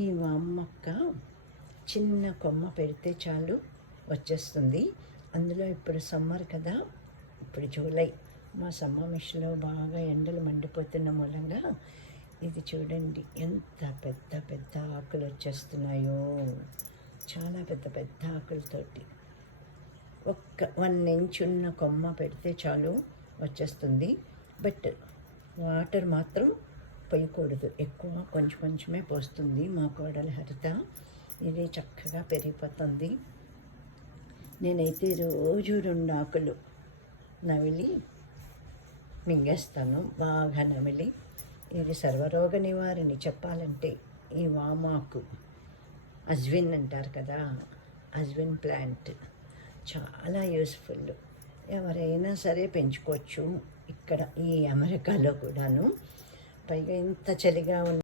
ఈ వామ మొక్క చిన్న కొమ్మ పెడితే చాలు వచ్చేస్తుంది. అందులో ఇప్పుడు సమ్మర్ కదా, ఇప్పుడు జూలై మా సమ్మర్ బాగా ఎండలు మండిపోతున్న మూలంగా ఇది చూడండి ఎంత పెద్ద పెద్ద ఆకులు వచ్చేస్తున్నాయో. చాలా పెద్ద పెద్ద ఆకులతోటి ఒక్క 1 ఇంచ్ ఉన్న కొమ్మ పెడితే చాలు వచ్చేస్తుంది. బట్ వాటర్ మాత్రం పోయకూడదు, ఎక్కువ కొంచెం కొంచెమే పోస్తుంది మా కోడలు హరిత. ఇది చక్కగా పెరిగిపోతుంది. నేనైతే రోజు 2 ఆకులు నమిలి మింగేస్తాను, బాగా నమిలి. ఇది సర్వరోగ నివారణ చెప్పాలంటే. ఈ వామాకు అజ్విన్ అంటారు కదా, అజ్విన్ ప్లాంట్ చాలా యూస్ఫుల్. ఎవరైనా సరే పెంచుకోవచ్చు ఇక్కడ ఈ అమెరికాలో కూడాను. పైగా ఇంత చలిగా ఉన్న